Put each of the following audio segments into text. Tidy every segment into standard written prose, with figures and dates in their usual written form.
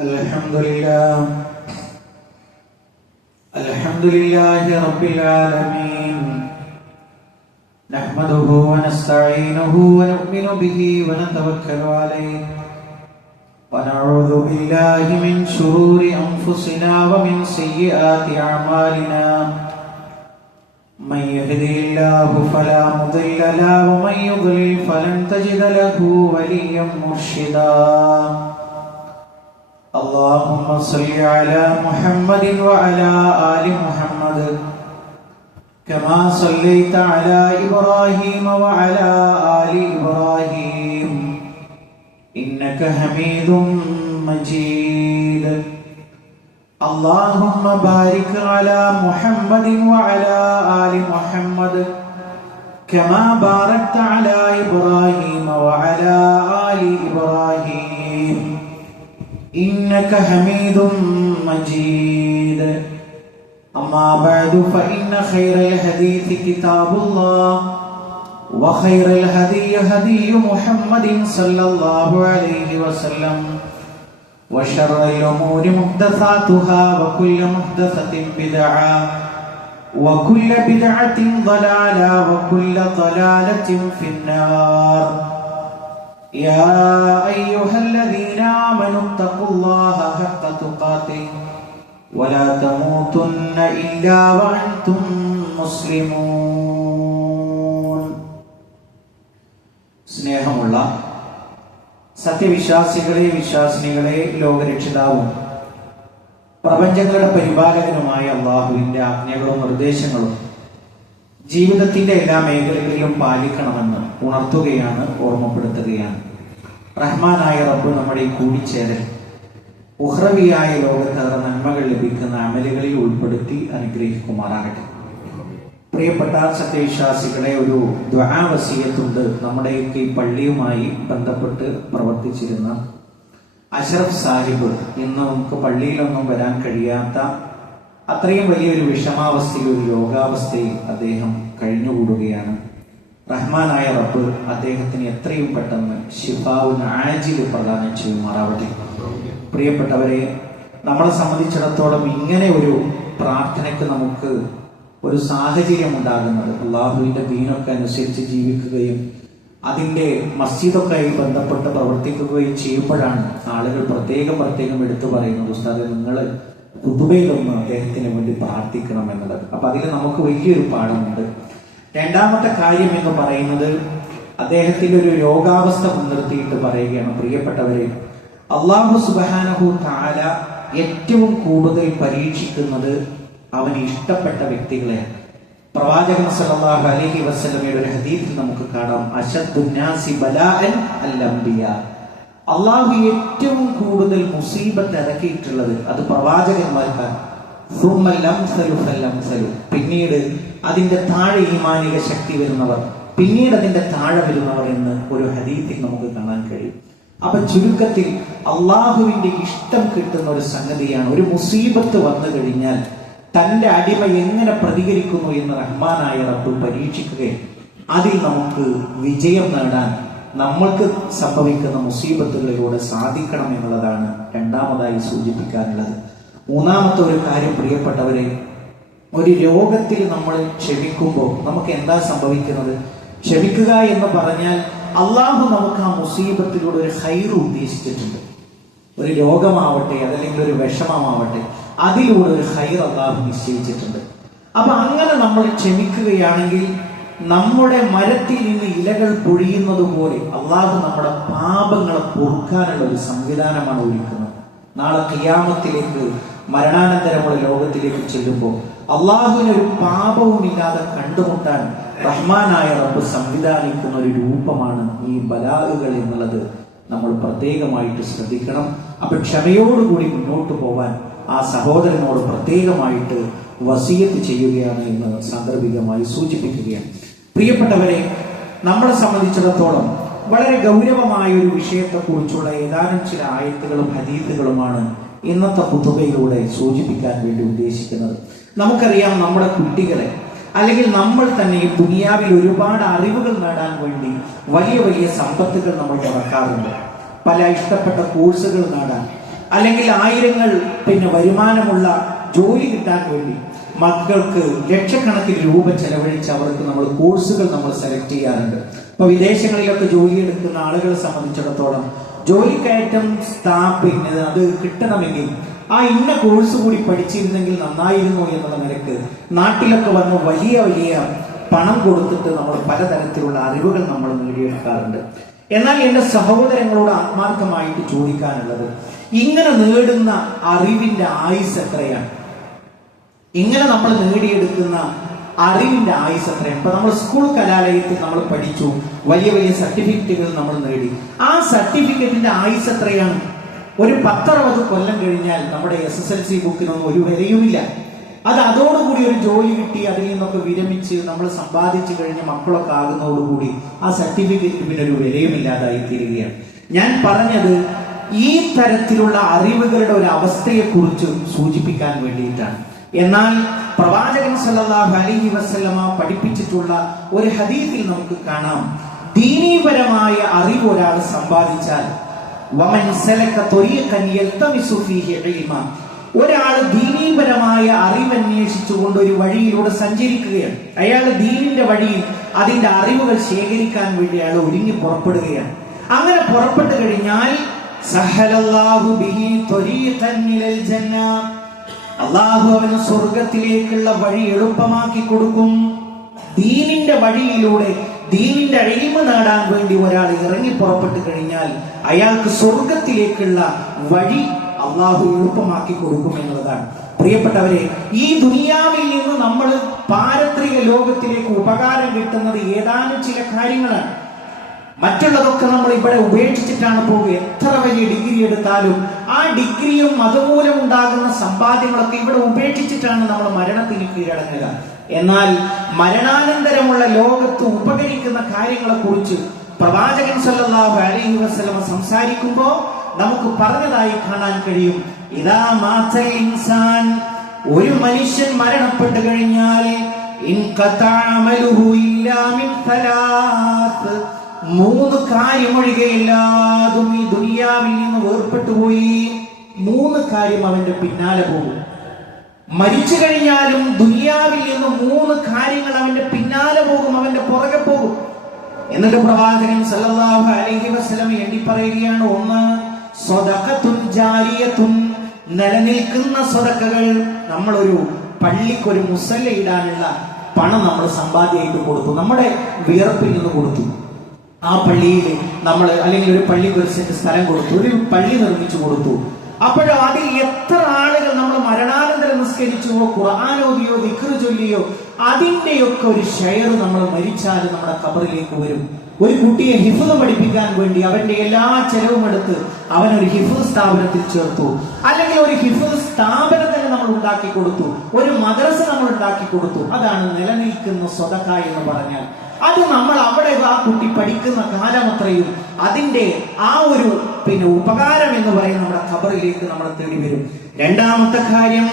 الحمد لله رب العالمين نحمده ونستعينه ونؤمن به ونتوكل عليه ونعوذ بالله من شرور أنفسنا ومن سيئات أعمالنا من يهده الله فلا مضل له ومن يضلل فلن تجد له وليا مرشدا اللهم صل على محمد وعلى آل محمد كما صليت على إبراهيم وعلى آل إبراهيم إنك حميد مجيد اللهم بارك على محمد وعلى آل محمد كما باركت على إبراهيم وعلى آل إبراهيم إنك حميد مجيد أما بعد فإن خير الحديث كتاب الله وخير الهدي هدي محمد صلى الله عليه وسلم وشر الأمور محدثاتها وكل محدثة بدعة وكل بدعة ضلالة وكل ضلالة في النار يا أيها الذين آمنوا اتقوا الله حق تقاته ولا تموتن إلا وأنتم مسلمون. സ്നേഹമുള്ള സത്യവിശ്വാസികളെ വിശ്വാസിനികളെ ലോകരക്ഷിതാവും പ്രപഞ്ചങ്ങളുടെ പരിപാലകനുമായ അല്ലാഹുവിന്റെ ആജ്ഞകളും നിർദ്ദേശങ്ങളും ജീവിതത്തിന്റെ എല്ലാ മേഖലകളിലും പാലിക്കണമെന്ന് ഉണർത്തുകയാണ്, ഓർമ്മപ്പെടുത്തുകയാണ്. റഹ്മാനായ റബ്ബ് നമ്മുടെ ഈ കൂടിച്ചേരൽ ഉഖ്റവിയായ ലോകത്തേറെ നന്മകൾ ലഭിക്കുന്ന അമലുകളിൽ ഉൾപ്പെടുത്തി അനുഗ്രഹിക്കുമാറാകട്ടെ. പ്രിയപ്പെട്ട സത്യവിശ്വാസികളെ, ഒരു ദുആ വസിയത്തുണ്ട്. നമ്മുടെയൊക്കെ ഈ പള്ളിയുമായി ബന്ധപ്പെട്ട് പ്രവർത്തിച്ചിരുന്ന അഷ്റഫ് സാഹിബ് ഇന്ന് നമുക്ക് പള്ളിയിലൊന്നും വരാൻ കഴിയാത്ത അത്രയും വലിയൊരു വിഷമാവസ്ഥയിൽ, ഒരു രോഗാവസ്ഥയിൽ അദ്ദേഹം കഴിഞ്ഞുകൂടുകയാണ്. റഹ്മാനായ റബ്ബ് അദ്ദേഹത്തിന് എത്രയും പെട്ടെന്ന് ശിഫാഉൻ ആജിൽ പ്രദാനം ചെയ്യുമാറാവട്ടെ. പ്രിയപ്പെട്ടവരെ, നമ്മളെ സംബന്ധിച്ചിടത്തോളം ഇങ്ങനെ ഒരു പ്രാർത്ഥനയ്ക്ക് നമുക്ക് ഒരു സാഹചര്യം ഉണ്ടാകുന്നത് അള്ളാഹുവിന്റെ ദീനൊക്കെ അനുസരിച്ച് ജീവിക്കുകയും അതിന്റെ മസ്ജിദൊക്കെ ബന്ധപ്പെട്ട് പ്രവർത്തിക്കുകയും ചെയ്യുമ്പോഴാണ് ആളുകൾ പ്രത്യേകം എടുത്തു പറയുന്നത്, ഉസ്താദെ നിങ്ങൾ ഖുതുബയിലൊന്ന് അദ്ദേഹത്തിന് വേണ്ടി പ്രാർത്ഥിക്കണം എന്നുള്ളത്. അപ്പൊ അതിൽ നമുക്ക് വലിയൊരു പാഠമുണ്ട്. രണ്ടാമത്തെ കാര്യം എന്ന് പറയുന്നത്, അദ്ദേഹത്തിന്റെ ഒരു രോഗാവസ്ഥ മുൻനിർത്തിയിട്ട് പറയുകയാണ്, പ്രിയപ്പെട്ടവരെ, അല്ലാഹു സുബ്ഹാനഹു തആല ഏറ്റവും കൂടുതൽ പരീക്ഷിക്കുന്നത് അവന് ഇഷ്ടപ്പെട്ട വ്യക്തികളെയാണ്. പ്രവാചകൻ സല്ലല്ലാഹു അലൈഹി വസല്ലമയുടെ ഒരു ഹദീസിൽ നമുക്ക് കാണാം, അശദ്ദുന്നാസി ബലാഅൻ അൽ അംബിയാ. അള്ളാഹു ഏറ്റവും കൂടുതൽ മുസീബത്ത് ഇറക്കിയിട്ടുള്ളത് അത് പ്രവാചകന്മാർക്കാണ്. പിന്നീട് അതിന്റെ താഴെ ഈമാനിക ശക്തി വരുന്നവർ, പിന്നീട് അതിന്റെ താഴെ വരുന്നവർ എന്ന് ഒരു ഹദീസിൽ നമുക്ക് കാണാൻ കഴിയും. അപ്പൊ ചുരുക്കത്തിൽ അള്ളാഹുവിന്റെ ഇഷ്ടം കിട്ടുന്ന ഒരു സംഗതിയാണ് ഒരു മുസീബത്ത് വന്നു കഴിഞ്ഞാൽ തന്റെ അടിമ എങ്ങനെ പ്രതികരിക്കുന്നു എന്ന് റഹ്മാനായ റബ്ബ് പരീക്ഷിക്കുകയും അതിൽ നമുക്ക് വിജയം നേടാൻ നമ്മൾക്ക് സംഭവിക്കുന്ന മുസീബത്തുകളിലൂടെ സാധിക്കണം എന്നുള്ളതാണ് രണ്ടാമതായി സൂചിപ്പിക്കാനുള്ളത്. മൂന്നാമത്തെ ഒരു കാര്യം, പ്രിയപ്പെട്ടവരെ, ഒരു രോഗത്തിൽ നമ്മൾ ക്ഷമിക്കുമ്പോൾ നമുക്ക് എന്താ സംഭവിക്കുന്നത്? ക്ഷമിക്കുക എന്ന് പറഞ്ഞാൽ അള്ളാഹു നമുക്ക് ആ മുസീബത്തിലൂടെ ഒരു ഖൈർ ഉദ്ദേശിച്ചിട്ടുണ്ട്. ഒരു രോഗമാവട്ടെ, അതല്ലെങ്കിൽ ഒരു വിഷമമാവട്ടെ, അതിലൂടെ ഒരു ഖൈർ അള്ളാഹു നിശ്ചയിച്ചിട്ടുണ്ട്. അപ്പൊ അങ്ങനെ നമ്മൾ ക്ഷമിക്കുകയാണെങ്കിൽ നമ്മുടെ മരത്തിൽ നിന്ന് ഇലകൾ പൊഴിയുന്നത് പോലെ അള്ളാഹു നമ്മുടെ പാപങ്ങളെ പൊറുക്കാനുള്ള ഒരു സംവിധാനമാണ് ഒരുക്കുന്നത്. നാളെ ഖിയാമത്തിലേക്ക്, മരണാനന്തരമുള്ള ലോകത്തിലേക്ക് ചെല്ലുമ്പോൾ അള്ളാഹുവിനൊരു പാപവും ഇല്ലാതെ കണ്ടുമുട്ടാൻ റഹ്മാനായ റബ്ബ് സംവിധാനിക്കുന്ന ഒരു രൂപമാണ് ഈ ബലാഉകൾ എന്നുള്ളത് നമ്മൾ പ്രത്യേകമായിട്ട് ശ്രദ്ധിക്കണം. അപ്പൊ ക്ഷമയോടുകൂടി മുന്നോട്ട് പോവാൻ ആ സഹോദരനോട് പ്രത്യേകമായിട്ട് വസിയത്ത് ചെയ്യുകയാണ് എന്ന് സാന്ദർഭികമായി സൂചിപ്പിക്കുകയാണ്. പ്രിയപ്പെട്ടവരെ, നമ്മളെ സംബന്ധിച്ചിടത്തോളം വളരെ ഗൗരവമായ ഒരു വിഷയത്തെക്കുറിച്ചുള്ള ഏതാനും ചില ആയത്തുകളും ഹദീസുകളുമാണ് ഇന്നത്തെ ഖുതുബയിലൂടെ സൂചിപ്പിക്കാൻ വേണ്ടി ഉദ്ദേശിക്കുന്നത്. നമുക്കറിയാം, നമ്മുടെ കുട്ടികളെ അല്ലെങ്കിൽ നമ്മൾ തന്നെ ഈ ദുനിയാവിൽ ഒരുപാട് അറിവുകൾ നേടാൻ വേണ്ടി വലിയ വലിയ സമ്പത്തുകൾ നമ്മൾ മുടക്കാറുണ്ട്. പല ഇഷ്ടപ്പെട്ട കോഴ്സുകൾ നേടാൻ, അല്ലെങ്കിൽ ആയിരങ്ങൾ വരുമാനമുള്ള ജോലി കിട്ടാൻ വേണ്ടി മക്കൾക്ക് ലക്ഷക്കണക്കിന് രൂപ ചെലവഴിച്ച് അവർക്ക് നമ്മൾ കോഴ്സുകൾ നമ്മൾ സെലക്ട് ചെയ്യാറുണ്ട്. ഇപ്പൊ വിദേശങ്ങളിലൊക്കെ ജോലി എടുക്കുന്ന ആളുകളെ സംബന്ധിച്ചിടത്തോളം ജോലിക്കയറ്റം അത് കിട്ടണമെങ്കിൽ ആ ഇന്ന കോഴ്സ് കൂടി പഠിച്ചിരുന്നെങ്കിൽ നന്നായിരുന്നു എന്നുള്ള നിലക്ക് നാട്ടിലൊക്കെ വന്ന് വലിയ വലിയ പണം കൊടുത്തിട്ട് നമ്മൾ പലതരത്തിലുള്ള അറിവുകൾ നമ്മൾ നേടിയെടുക്കാറുണ്ട്. എന്നാൽ എന്റെ സഹോദരങ്ങളോട് ആത്മാർത്ഥമായിട്ട് ചോദിക്കാനുള്ളത്, ഇങ്ങനെ നേടുന്ന അറിവിന്റെ ആയുസ് എത്രയാണ്? ഇങ്ങനെ നമ്മൾ നേടിയെടുക്കുന്ന അറിവിന്റെ ആയുസ് എത്രയാണ്? ഇപ്പൊ നമ്മൾ സ്കൂൾ കലാലയത്തിൽ നമ്മൾ പഠിച്ചു, വലിയ വലിയ സർട്ടിഫിക്കറ്റുകൾ നമ്മൾ നേടി. ആ സർട്ടിഫിക്കറ്റിന്റെ ആയുസ് എത്രയാണ്? ഒരു 10-60 കൊല്ലം കഴിഞ്ഞാൽ നമ്മുടെ SSLC ബുക്കിനൊന്നും ഒരു വിലയുമില്ല. അതോടുകൂടി ഒരു ജോലി കിട്ടി അതിൽ നിന്നൊക്കെ വിരമിച്ച് നമ്മൾ സമ്പാദിച്ചു കഴിഞ്ഞ മക്കളൊക്കെ ആകുന്നതോടുകൂടി ആ സർട്ടിഫിക്കറ്റിന് പിന്നെ ഒരു വിലയുമില്ലാതായി തീരുകയാണ്. ഞാൻ പറഞ്ഞത് ഈ തരത്തിലുള്ള അറിവുകളുടെ ഒരു അവസ്ഥയെ കുറിച്ച് സൂചിപ്പിക്കാൻ വേണ്ടിയിട്ടാണ്. എന്നാൽ പ്രവാചകൻ സല്ലല്ലാഹു അലൈഹി വസല്ലമ പഠിപ്പിച്ചിട്ടുള്ള ഒരു ഹദീസിൽ നമുക്ക് കാണാം, ദീനീപരമായ അറിവ് ഒരാൾ സമ്പാദിച്ചാൽ വമൻ സലക ത്വരീഖൻ യൽതമിസു ഫീഹി ഇൽമ, ഒരാൾ ദീനീപരമായ അറിവ് അന്വേഷിച്ചുകൊണ്ട് ഒരു വഴിയിലൂടെ സഞ്ചരിക്കുകയാണ്. അയാൾ ദീനിന്റെ വഴിയിൽ അതിന്റെ അറിവുകൾ ശേഖരിക്കാൻ വേണ്ടി അയാൾ ഒരുങ്ങി പുറപ്പെടുകയാണ്. അങ്ങനെ പുറപ്പെട്ടു കഴിഞ്ഞാൽ സഹലല്ലാഹു ബിഹി ത്വരീഖൻ ഇലൽ ജന്ന, അല്ലാഹു അവന് സ്വർഗത്തിലേക്കുള്ള വഴി എളുപ്പമാക്കി കൊടുക്കും. ദീനിന്റെ വഴിയിലൂടെ ദീനിന്റെ ഇൽമ് നേടാൻ വേണ്ടി ഒരാൾ ഇറങ്ങി പുറപ്പെട്ടു കഴിഞ്ഞാൽ അയാൾക്ക് സ്വർഗത്തിലേക്കുള്ള വഴി അള്ളാഹു എളുപ്പമാക്കി കൊടുക്കും എന്നുള്ളതാണ്. പ്രിയപ്പെട്ടവരെ, ഈ ദുനിയാവിൽ നിന്ന് നമ്മൾ പാരത്രിക ലോകത്തിലേക്ക് ഉപകാരം കിട്ടുന്നത് ഏതാനും ചില കാര്യങ്ങളാണ്. മറ്റുള്ളതൊക്കെ നമ്മൾ ഇവിടെ ഉപേക്ഷിച്ചിട്ടാണ് പോകുക. എത്ര വലിയ ഡിഗ്രി എടുത്താലും ആ ഡിഗ്രിയും അതുമൂലം ഉണ്ടാകുന്ന സമ്പാദ്യങ്ങളൊക്കെ ഇവിടെ ഉപേക്ഷിച്ചിട്ടാണ് നമ്മൾ മരണത്തിന് കീഴടങ്ങുക. എന്നാൽ മരണാനന്തരമുള്ള ലോകത്ത് ഉപകരിക്കുന്ന കാര്യങ്ങളെ കുറിച്ച് പ്രവാചകൻ സല്ലല്ലാഹു അലൈഹി വസല്ലം സംസാരിക്കുമ്പോൾ നമുക്ക് പറഞ്ഞതായി കാണാൻ കഴിയും, ഇദാ മാതൽ ഇൻസാൻ, ഒരു മനുഷ്യൻ മരണപ്പെട്ടു കഴിഞ്ഞാൽ ഇൻഖതാ അമലുഹു ഇല്ലാ മിൻ സലാസ്, 3 കാര്യം ഒഴികെയെല്ലാതും ഈ ദുനിയാവിൽ നിന്ന് വേർപെട്ടു പോയി. 3 കാര്യം അവന്റെ പിന്നാലെ പോകും. മരിച്ചു കഴിഞ്ഞാലും ദുനിയാവിൽ നിന്ന് 3 കാര്യങ്ങൾ അവന്റെ പിന്നാലെ പോകും, അവന്റെ പുറകെ പോകും. എന്നിട്ട് പ്രവാചകൻ സല്ലല്ലാഹു അലൈഹി വസല്ലം എണ്ണി പറയുകയാണ്, 1 സ്വദഖത്തുൻ ജാരിയത്തുൻ, നിലനിൽക്കുന്ന സ്വതക്കകൾ. നമ്മളൊരു പള്ളിക്കൊരു മുസല്ല ഇടാനുള്ള പണം നമ്മൾ സമ്പാദ്യമായിട്ട് കൊടുത്തു, നമ്മുടെ വിയർപ്പിൽ നിന്ന് കൊടുത്തു. ആ പള്ളിയിൽ നമ്മൾ അല്ലെങ്കിൽ ഒരു പള്ളിക്ക് ഒരു സെന്റ് സ്ഥലം കൊടുത്തു, ഒരു പള്ളി നിർമ്മിച്ചു കൊടുത്തു. അപ്പോഴോ അതിൽ എത്ര ആളുകൾ നമ്മൾ മരണാനന്തരം നിസ്കരിച്ചുവോ ഖുർആൻ ഓതിയോ ദിക്ർ ചൊല്ലിയോ അതിന്റെയൊക്കെ ഒരു ഷെയർ നമ്മൾ മരിച്ചാൽ നമ്മുടെ ഖബറിലേക്ക് വരും. ഒരു കുട്ടിയെ ഹിഫ്ള് പഠിപ്പിക്കാൻ വേണ്ടി അവന്റെ എല്ലാ ചെലവും എടുത്ത് അവനൊരു ഹിഫ്ള് സ്ഥാപനത്തിൽ ചേർത്തു, അല്ലെങ്കിൽ ഒരു ഹിഫ്ള് സ്ഥാപനത്തിന് നമ്മൾ ഉണ്ടാക്കി കൊടുത്തു, ഒരു മദ്രസ നമ്മൾ ഉണ്ടാക്കി കൊടുത്തു. അതാണ് നിലനിൽക്കുന്ന സ്വതക്ക എന്ന് പറഞ്ഞാൽ. അത് നമ്മൾ അവിടെ ആ കുട്ടി പഠിക്കുന്ന കാലമത്രയും അതിന്റെ ആ ഒരു ഉപകാരം എന്ന് പറയുന്ന നമ്മുടെ ഖബറിലേക്ക് നമ്മൾ തേടി വരും. രണ്ടാമത്തെ കാര്യം,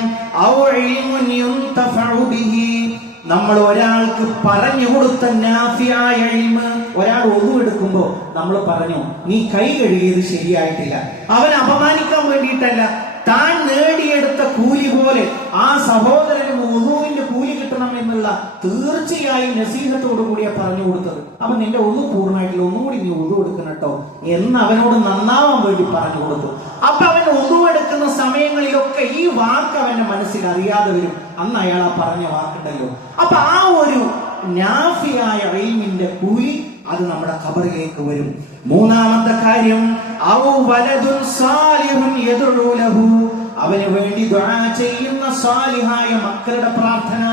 നമ്മൾ ഒരാൾക്ക് പറഞ്ഞു കൊടുത്ത നാഫിയായ ഇൽമ്. ഒരാൾ ഒതു എടുക്കുമ്പോ നമ്മൾ പറഞ്ഞു, നീ കൈ കഴുകിയത് ശരിയായിട്ടില്ല. അവൻ അപമാനിക്കാൻ വേണ്ടിയിട്ടല്ല, താൻ നേടിയെടുത്ത കൂലി പോലെ ആ സഹോദരന് ഒതുവിന്റെ കൂലി കിട്ടണം എന്നുള്ള തീർച്ചയായും നസീഹത്തോടു കൂടിയാ പറഞ്ഞു കൊടുത്തത്. അവൻ നിന്റെ ഒതു പൂർണ്ണമായിട്ടില്ല, ഒന്നുകൂടി നീ ഒതു എടുക്കണം കേട്ടോ എന്ന് അവനോട് നന്നാവാൻ വേണ്ടി പറഞ്ഞു കൊടുത്തു. അപ്പൊ അവൻ ഒതു എടുക്കുന്ന സമയങ്ങളിലൊക്കെ ഈ വാക്ക് അവന്റെ മനസ്സിൽ അറിയാതെ വരും. അന്ന് അയാൾ ആ പറഞ്ഞ വാക്കുണ്ടല്ലോ. അപ്പൊ ആ ഒരു നാഫിയായ ഇൽമിന്റെ കൂലി അത് നമ്മുടെ ഖബറിലേക്ക് വരും. മൂന്നാമത്തെ കാര്യം, അവന് വേണ്ടി ദുആ ചെയ്യുന്ന സാലിഹായ മക്കളുടെ പ്രാർത്ഥന.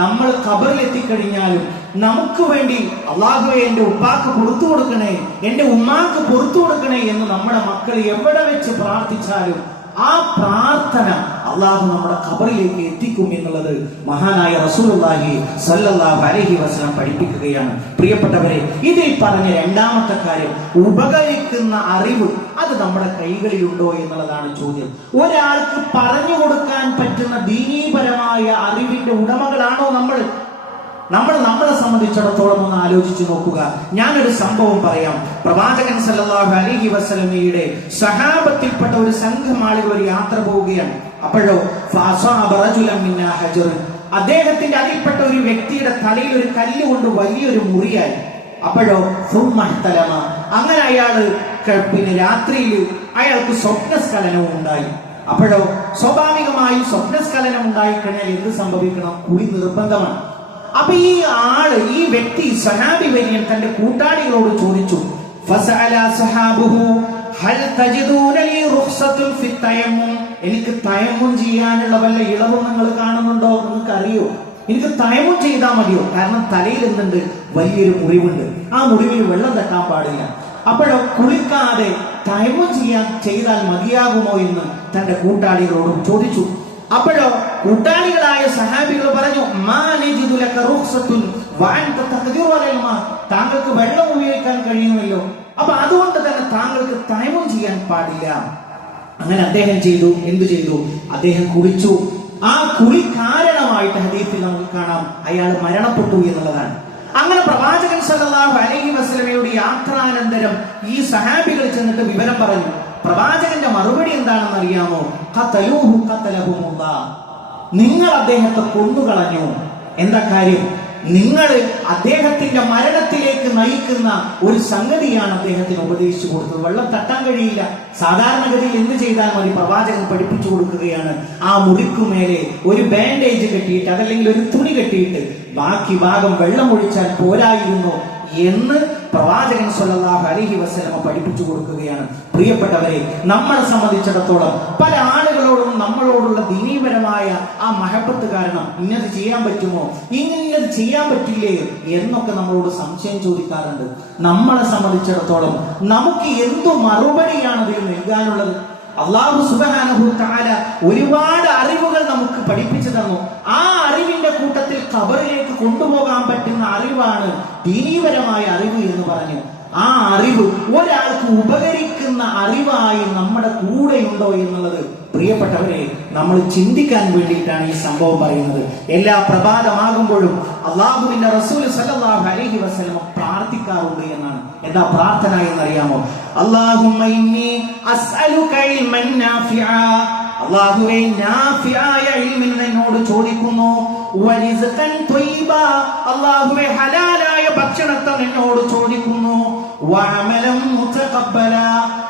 നമ്മൾ ഖബറിൽ എത്തിക്കഴിഞ്ഞാലും നമുക്ക് വേണ്ടി അല്ലാഹുവേ എന്റെ ഉപ്പാക്ക് പുറത്തു കൊടുക്കണേ, എന്റെ ഉമ്മാക്ക് പുറത്തു കൊടുക്കണേ എന്ന് നമ്മുടെ മക്കൾ എവിടെ വെച്ച് പ്രാർത്ഥിച്ചാലും ആ പ്രാർത്ഥന അള്ളാഹു നമ്മുടെ ഖബറിലേക്ക് എത്തിക്കും എന്നുള്ളത് മഹാനായ റസൂലുള്ളാഹി സ്വല്ലല്ലാഹു അലൈഹി വസല്ലം പഠിപ്പിക്കുകയാണ്. പ്രിയപ്പെട്ടവരെ, ഇതിൽ പറഞ്ഞ രണ്ടാമത്തെ കാര്യം, ഉപകരിക്കുന്ന അറിവ് അത് നമ്മുടെ കൈകളിലുണ്ടോ എന്നുള്ളതാണ് ചോദ്യം. ഒരാൾക്ക് പറഞ്ഞു കൊടുക്കാൻ പറ്റുന്ന ദീനീപരമായ അറിവിന്റെ ഉടമകളാണോ നമ്മൾ? നമ്മളെ സംബന്ധിച്ചിടത്തോളം ഒന്ന് ആലോചിച്ചു നോക്കുക. ഞാനൊരു സംഭവം പറയാം. പ്രവാചകൻ സല്ലല്ലാഹു അലൈഹി വസല്ലമയുടെ സഹാബത്തിൽപ്പെട്ട ഒരു സംഘം ആളുകൾ ഒരു യാത്ര പോവുകയാണ്. അപ്പോഴോ ഫഅസാബ റജുലൻ മിന്നാ ഹജറുൻ, അദ്ദേഹത്തിന്റെ അതിൽപ്പെട്ട ഒരു വ്യക്തിയുടെ തലയിൽ ഒരു കല്ല് കൊണ്ട് വലിയൊരു മുറിയായി. അപ്പോഴോ സുമ്മഹ്തലമ, അങ്ങനെ അയാള് രാത്രിയിൽ അയാൾക്ക് സ്വപ്നസ്ഖലനവും ഉണ്ടായി. അപ്പോഴോ സ്വാഭാവികമായും സ്വപ്നസ്ഖലനം ഉണ്ടായി കഴിഞ്ഞാൽ എന്ത് സംഭവിക്കണം? കുളി നിർബന്ധമാണ്. അപ്പൊ ഈ വ്യക്തി സഹാബി വര്യൻ തന്റെ കൂട്ടാളികളോട് ചോദിച്ചു, ഫസഅല സഹാബുഹു ഹൽ തജിദൂന ലി റുഖ്സത്തുൻ ഫി തയമ്മും, എനിക്ക് തയമ്മും ചെയ്യാനുള്ള വല്ല ഇളവും നിങ്ങൾ കാണുന്നുണ്ടോ? നിങ്ങൾക്ക് അറിയോ? എനിക്ക് തയമ്മും ചെയ്താൽ മതിയോ? കാരണം തലയിൽ എന്തുണ്ട്? വലിയൊരു മുറിവുണ്ട്. ആ മുറിവിൽ വെള്ളം തട്ടാൻ പാടില്ല. അപ്പോഴോ കുളിക്കാതെ തയമ്മും ചെയ്താൽ മതിയാകുമോ എന്ന് തന്റെ കൂട്ടാളികളോടും ചോദിച്ചു. അപ്പോഴോ കൂട്ടാളികളായ സഹാബികൾ പറഞ്ഞു, താങ്കൾക്ക് വെള്ളം ഉപയോഗിക്കാൻ കഴിയുമല്ലോ, അപ്പൊ അതുകൊണ്ട് തന്നെ താങ്കൾക്ക് തയമ്മും ചെയ്യാൻ പാടില്ല. അങ്ങനെ അദ്ദേഹം ചെയ്തു. എന്തു ചെയ്തു? അദ്ദേഹം കുളിച്ചു. ആ കുളി കാരണമായിട്ട് ഹദീസിൽ നമുക്ക് കാണാം അയാൾ മരണപ്പെട്ടു എന്നുള്ളതാണ്. അങ്ങനെ പ്രവാചകൻ സല്ലല്ലാഹു അലൈഹി വസല്ലമയുടെ യാത്രാനന്തരം ഈ സഹാബികൾ ചെന്നിട്ട് വിവരം പറഞ്ഞു. പ്രവാചകന്റെ മറുപടി എന്താണെന്ന് അറിയാമോ? ഖതലൂഹു ഖതലഹുമുല്ലാഹ്, നിങ്ങൾ അദ്ദേഹത്തെ കൊന്നുകളഞ്ഞു. എന്താ കാര്യം? നിങ്ങൾ അദ്ദേഹത്തിന്റെ മരണത്തിലേക്ക് നയിക്കുന്ന ഒരു സംഗതിയാണ് അദ്ദേഹത്തിന് ഉപദേശിച്ചു കൊടുത്തത്. വെള്ളം തട്ടാൻ കഴിയില്ല. സാധാരണഗതിയിൽ എന്ത് ചെയ്താൽ മതി? പ്രവാചകൻ പഠിപ്പിച്ചു കൊടുക്കുകയാണ്. ആ മുറിക്കുമേലെ ഒരു ബാൻഡേജ് കെട്ടിയിട്ട്, അതല്ലെങ്കിൽ ഒരു തുണി കെട്ടിയിട്ട് ബാക്കി ഭാഗം വെള്ളം ഒഴിച്ചാൽ പോരായിരുന്നു എന്ന് പ്രവാചകൻ സല്ലല്ലാഹു അലൈഹി വസല്ലമ പഠിപ്പിച്ചു കൊടുക്കുകയാണ്. പ്രിയപ്പെട്ടവരെ, നമ്മളെ സംബന്ധിച്ചിടത്തോളം പല ആളുകളോടും നമ്മളോടുള്ള ദീനീപരമായ ആ മഹബത്ത് കാരണം ഇന്നത് ചെയ്യാൻ പറ്റുമോ, ഇന്നത് ചെയ്യാൻ പറ്റില്ലേ എന്നൊക്കെ നമ്മളോട് സംശയം ചോദിക്കാറുണ്ട്. നമ്മളെ സംബന്ധിച്ചിടത്തോളം നമുക്ക് എന്തു മറുപടിയാണ് ഇതിൽ നൽകാനുള്ളത്? അല്ലാഹു സുബ്ഹാനഹു തആല ഒരുപാട് അറിവുകൾ നമുക്ക് പഠിപ്പിച്ചു തന്നു. ആ അറിവിന്റെ കൂട്ടത്തിൽ ഖബറിലേക്ക് കൊണ്ടുപോകാൻ പറ്റുന്ന അറിവാണ് ദീനീപരമായ അറിവ് എന്ന് പറഞ്ഞു. ആ അറിവ് ഒരാൾക്ക് ഉപകരിക്കുന്ന അറിവായി നമ്മുടെ കൂടെയുണ്ടോ എന്നുള്ളത് പ്രിയപ്പെട്ടവരെ നമ്മൾ ചിന്തിക്കാൻ വേണ്ടിയിട്ടാണ് ഈ സംഭവം പറയുന്നത്. എല്ലാ പ്രഭാതമാകുമ്പോഴും അല്ലാഹുവിന്റെ റസൂൽ സല്ലല്ലാഹു അലൈഹി വസല്ലം പ്രാർത്ഥിക്കാറുണ്ട് എന്നാണ്. എന്താ പ്രാർത്ഥന എന്നറിയാമോ? അല്ലാഹുമ്മ ഇന്നി അസ്അലുക ഇൽമൻ നാഫിഅ, അല്ലാഹുവേ നാഫിആയ ഇൽമിനെ നിന്നോട് ചോദിക്കുന്നു. വരിസ്ഖൻ ത്വയ്യിബ, അല്ലാഹുവേ ഹലാലായ ഭക്ഷണത്തെ നിന്നോട് ചോദിക്കുന്നു. വഅമലൻ മുതഖബ്ബല,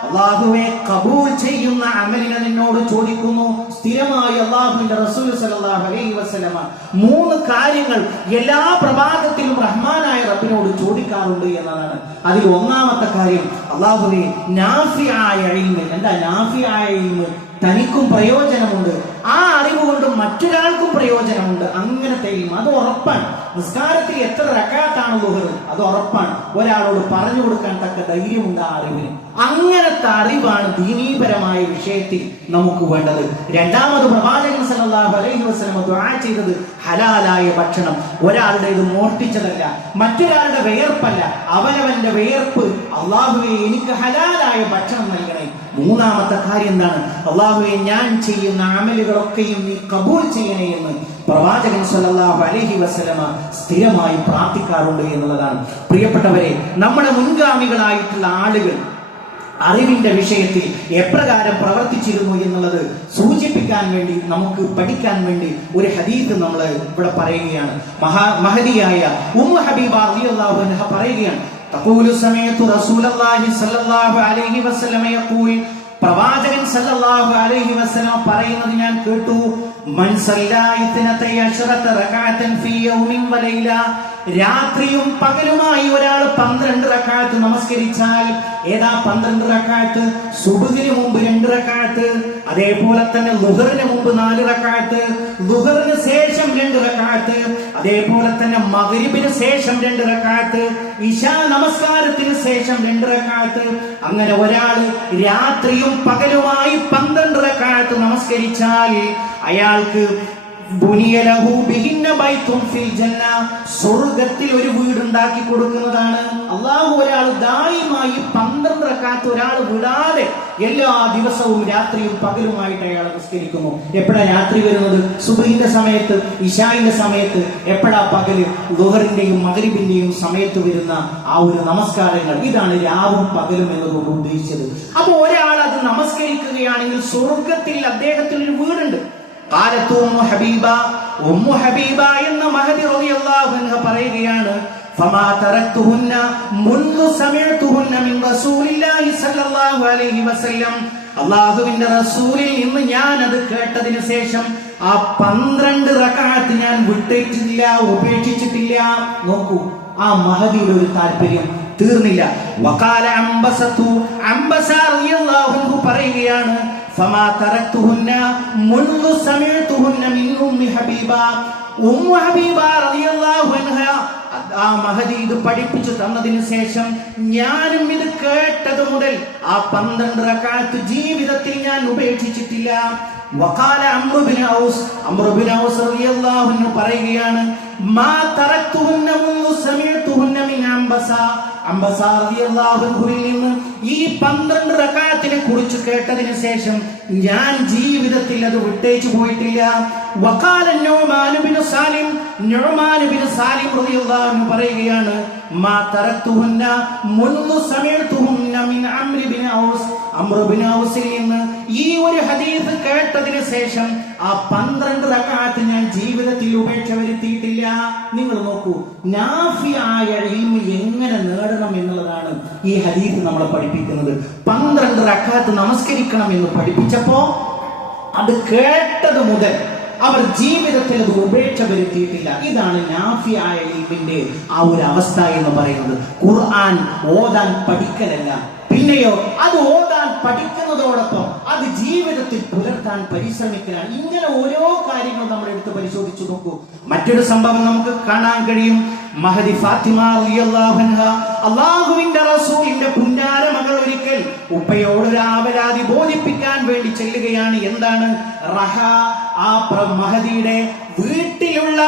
അല്ലാഹുവേ ഖബൂൽ ചെയ്യുന്ന അമലിനെ നിന്നോട് ചോദിക്കുന്നു. സ്ഥിരമായി അല്ലാഹുവിന്റെ റസൂൽ സല്ലല്ലാഹു അലൈഹി വസല്ലമ 3 കാര്യങ്ങൾ എല്ലാ പ്രഭാതത്തിലും റഹ്മാനായ റബ്ബിനോട് ചോദിക്കാറുണ്ട് എന്നതാണ്. അതിൽ ഒന്നാമത്തെ കാര്യം അല്ലാഹുവേ നാഫിആയ ഇൽമ്. എന്താ നാഫിആയ ഇൽമ്? തനിക്കും പ്രയോജനമുണ്ട്, ആ അറിവ് കൊണ്ട് മറ്റൊരാൾക്കും പ്രയോജനമുണ്ട്. അങ്ങനത്തെ ഇൽമ് അത് ഉറപ്പാണ്. നിസ്കാരത്തിൽ എത്ര റക്അത്താണ് ളുഹർ, അത് ഉറപ്പാണ്. ഒരാളോട് പറഞ്ഞു കൊടുക്കാൻ തക്ക ധൈര്യമുണ്ട് ആ അറിവിന്. അങ്ങനത്തെ അറിവാണ് ദീനീപരമായ വിഷയത്തിൽ നമുക്ക് വേണ്ടത്. രണ്ടാമത് പ്രവാചകൻ സല്ലല്ലാഹു അലൈഹി വസല്ലം ദുആ ചെയ്തത് ഹലാലായ ഭക്ഷണം. ഒരാളുടേത് മോഷ്ടിച്ചതല്ല, മറ്റൊരാളുടെ വിയർപ്പല്ല, അവനവന്റെ വിയർപ്പ്. അല്ലാഹുവേ എനിക്ക് ഹലാലായ ഭക്ഷണം നൽകണേ. മൂന്നാമത്തെ കാര്യം എന്താണ്? അല്ലാഹുവേ ഞാൻ ചെയ്യുന്ന അമലുകളൊക്കെയും നീ കബൂൽ ചെയ്യണേ എന്ന് പ്രവാചകൻ സല്ലല്ലാഹു അലൈഹി വസല്ലമ സ്ഥിരമായി പ്രാർത്ഥിക്കാറുണ്ട് എന്നുള്ളതാണ്. പ്രിയപ്പെട്ടവരെ, നമ്മുടെ മുൻഗാമികളായിട്ടുള്ള ആളുകൾ അറിവിന്റെ വിഷയത്തിൽ എപ്രകാരം പ്രവർത്തിച്ചിരുന്നു എന്നുള്ളത് സൂചിപ്പിക്കാൻ വേണ്ടി, നമുക്ക് പഠിക്കാൻ വേണ്ടി ഒരു ഹദീസ് നമ്മൾ ഇവിടെ പറയുകയാണ്. മഹദിയായ ഉമ്മു ഹബീബ റളിയല്ലാഹു അൻഹ പറയുകയാണ്, തഖൂലു സമയത്തു റസൂലുള്ളാഹി സ്വല്ലല്ലാഹു അലൈഹി വസല്ലമ യഖൂൽ, പ്രവാചകൻ സല്ലല്ലാഹു അലൈഹി വസല്ലം പറയുന്നത് ഞാൻ കേട്ടു. മൻ സല്ലാ 12 റകഅതൻ ഫീ യൗമിൻ വലൈല, രാത്രിയും പകലുമായി ഒരാൾ 12 റകഅത്ത് നമസ്കരിച്ചാൽ, ഏതാ 12 റകഅത്ത്? സുബ്ഹിന് മുമ്പ് 2 റകഅത്ത്, അതേപോലെ തന്നെ ളുഹറിന് മുമ്പ് 4 റകഅത്ത്, ളുഹറിന് ശേഷം 2 റകഅത്ത്, അതേപോലെ തന്നെ മഗ്രിബിന് ശേഷം 2 റകഅത്ത്, ഇശാ നമസ്കാരത്തിന് ശേഷം 2 റകഅത്ത്. അങ്ങനെ ഒരാൾ രാത്രിയും പകലുമായി 12 റകഅത്ത് നമസ്കരിച്ചാൽ അയാൾക്ക് സ്വർഗത്തിൽ ഒരു വീടുണ്ടാക്കി കൊടുക്കുന്നതാണ്. അള്ളാഹു ഒരാൾ ദായിമായി 12 റക്അത്ത് ഒരാൾ വിടാതെ എല്ലാ ദിവസവും രാത്രിയും പകലുമായിട്ട് അയാൾ നിസ്കരിക്കുന്നു. എപ്പോഴാ രാത്രി വരുന്നത്? സുബഹിന്റെ സമയത്ത്, ഇശാഇന്റെ സമയത്ത്. എപ്പോഴാ പകല്? ളുഹറിന്റെയും മഗ്രിബിന്റെയും സമയത്ത് വരുന്ന ആ ഒരു നമസ്കാരങ്ങൾ. ഇതാണ് രാവും പകലും എന്നതുകൊണ്ട് ഉദ്ദേശിച്ചത്. അപ്പൊ ഒരാൾ അത് നമസ്കരിക്കുകയാണെങ്കിൽ സ്വർഗത്തിൽ അദ്ദേഹത്തിന് ഒരു വീടുണ്ട്. ഖാലത്തു ഉമ്മു ഹബീബ എന്ന മഹദി റളിയല്ലാഹു അൻഹ പറയുകയാണ്, ഫമാ തറക്തുഹുന്ന മുൻദു സമഅതുഹുന്ന മിൻ റസൂലില്ലാഹി സ്വല്ലല്ലാഹു അലൈഹി വസല്ലം. അല്ലാഹുവിന്റെ റസൂലിൽ നിന്ന് ഞാൻ അത് കേട്ടതിന് ശേഷം ആ 12 റക്അത്ത് ഞാൻ വിട്ടിട്ടില്ല, ഉപേക്ഷിച്ചിട്ടില്ല. നോക്കൂ, ആ മഹദിയുടെ ഒരു താല്പര്യം തീർന്നില്ല. വഖാല അംബസ റളിയല്ലാഹു അൻഹു പറയുകയാണ്, ഫമാ തറക്തുഹുന്ന മുൻദു സമഅതുഹുന്ന മിൻ ഉമ്മി ഹബീബ. ഉമ്മു ഹബീബ റളിയല്ലാഹു അൻഹ ആ മഹദി ഇത് പഠിപ്പിച്ചു തന്നതിന് ശേഷം ഞാനും ഇത് കേട്ടത് മുതൽ ആ 12 റക്അത്ത് ജീവിതത്തിൽ ഞാൻ ഉപേക്ഷിച്ചിട്ടില്ല. വഖാല അംറു ബിൻ ഔസ് റളിയല്ലാഹു അൻഹു പറയുകയാണ്, മാ തറക്തുഹുന്ന മുൻദു സമഅതുഹുന്ന മിൻ അംബസ റളിയല്ലാഹു അൻഹുവിൽ നിന്ന് ഈ 12 റക്അത്തിനെ കുറിച്ച് കേട്ടതിന് ശേഷം ഞാൻ ജീവിതത്തിൽ അത് വിട്ടേച്ചു പോയിട്ടില്ല. വഖാല നുഅ്മാൻ ബിൻ സാലിം റളിയല്ലാഹു അൻഹു പറയുകയാണ്, മാ തറക്തുഹുന്ന മുൻദു സമഅതുഹുന്ന മിൻ അംർ ബിൻ ഔസിൽ നിന്ന് ഈ ഒരു ഹദീസ് കേട്ടതിന് ശേഷം ആ 12 റക്അത്ത് ഞാൻ ജീവിതത്തിൽ ഉപേക്ഷ വരുത്തിയിട്ടില്ല. നിങ്ങൾ നോക്കൂ, നാഫിയായ ഇൽമ് എങ്ങനെ നേടണം എന്നുള്ളതാണ് ഈ ഹദീസ് നമ്മളെ പഠിപ്പിക്കുന്നത്. 12 റക്അത്ത് നമസ്കരിക്കണം എന്ന് പഠിപ്പിച്ചപ്പോ അത് കേട്ടത് മുതൽ അവർ ജീവിതത്തിൽ അത് ഉപേക്ഷ വരുത്തിയിട്ടില്ല. ഇതാണ് നാഫിയായ ഇൽമിന്റെ ആ ഒരു അവസ്ഥ എന്ന് പറയുന്നത്. ഖുർആൻ ഓതാൻ പഠിക്കലല്ല, പിന്നെയോ അത് ഓതാൻ പഠിക്കുന്നതോടൊപ്പം അത് ജീവിതത്തിൽ പുലർത്താൻ പരിശ്രമിക്കലാണ്. ഇങ്ങനെ ഓരോ കാര്യങ്ങളും നമ്മൾ എടുത്ത് പരിശോധിച്ചു നോക്കൂ. മറ്റൊരു സംഭവം നമുക്ക് കാണാൻ കഴിയും. മഹദി ഫാത്തിമ റളിയല്ലാഹു അൻഹ, അല്ലാഹുവിന്റെ റസൂലിന്റെ പുന്നാര മകൾ ഒരിക്കൽ ഉപ്പയോട് ഒരു ആവലാതി ബോധിപ്പിക്കാൻ വേണ്ടി ചെല്ലുകയാണ്. എന്താണ്? റഹ, ആ മഹദിയുടെ വീട്ടിലുള്ള